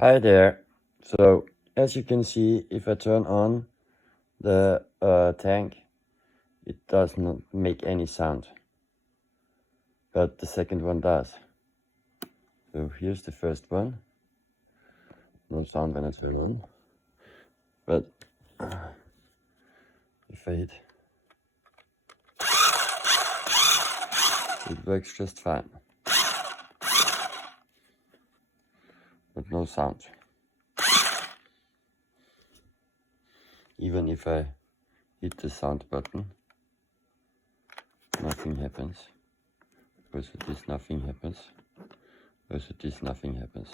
Hi there. So as you can see, if I turn on the tank, it does not make any sound, but the second one does. So here's the first one. No sound when I turn on, but if I hit, it works just fine, but no sound. Even if I hit the sound button, nothing happens. Also this, nothing happens. Also this, nothing happens.